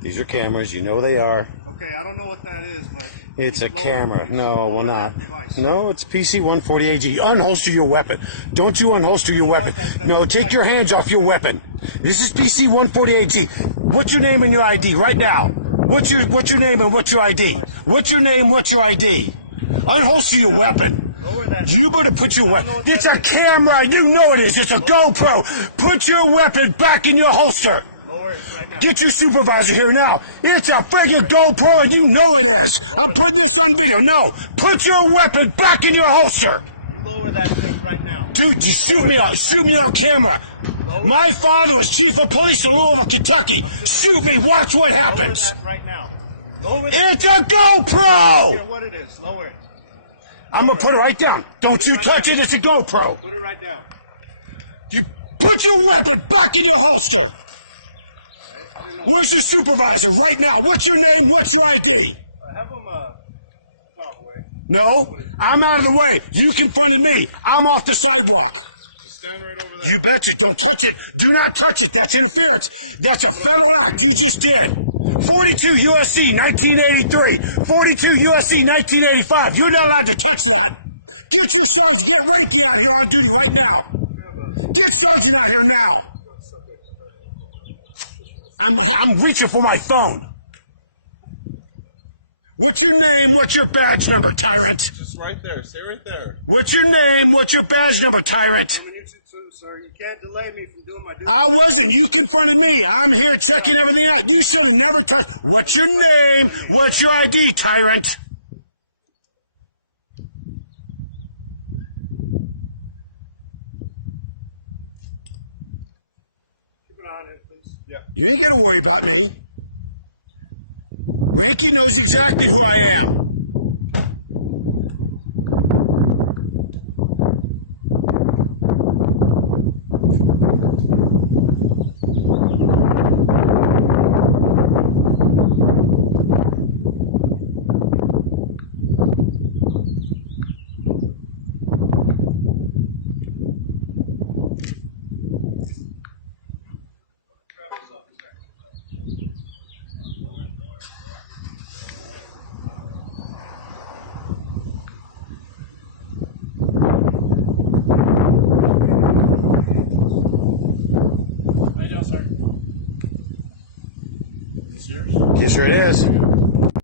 These are cameras, you know they are. Okay, I don't know what that is, but... It's a camera. No, well not. No, it's PC-148G. Unholster your weapon. Don't you unholster your weapon. No, take your hands off your weapon. This is PC-148G. What's your name and your ID right now? What's your name and what's your ID? What's your name, what's your ID? Unholster your weapon. You better put your weapon... It's a camera! You know it is! It's a GoPro! Put your weapon back in your holster! Get your supervisor here now. It's a friggin' GoPro and you know it is. I'm putting this on video. No. Put your weapon back in your holster. Lower that thing right now. Dude, you shoot me on camera. My father was chief of police in Louisville, Kentucky. Shoot me. Watch what happens. Lower that right now. It's a GoPro. What it is. Lower it. I'm going to put it right down. Don't you touch it. It's a GoPro. Put it right down. You put your weapon back in your holster. Where's your supervisor right now? What's your name? What's your ID? Have him talk away. No, I'm out of the way. You confronted me. I'm off the sidewalk. Stand right over there. You bet you don't touch it. Do not touch it. That's interference. That's a federal act. You just did. 42 USC 1983. 42 USC 1985. You're not allowed to touch that. Get yourselves, get right down here on duty right now. Get Sergeant out here now. I'm reaching for my phone. What's your name? What's your badge number, tyrant? Just right there. Stay right there. What's your name? What's your badge number, tyrant? Sir, you can't delay me from doing my duty. I wasn't. You confronted me. I'm here checking everything out. You should never touch. What's your name? What's your ID, tyrant? Keep an eye on it, please. Yeah. You ain't gotta worry about me. Ricky knows exactly who I am. Yes, sir, it is.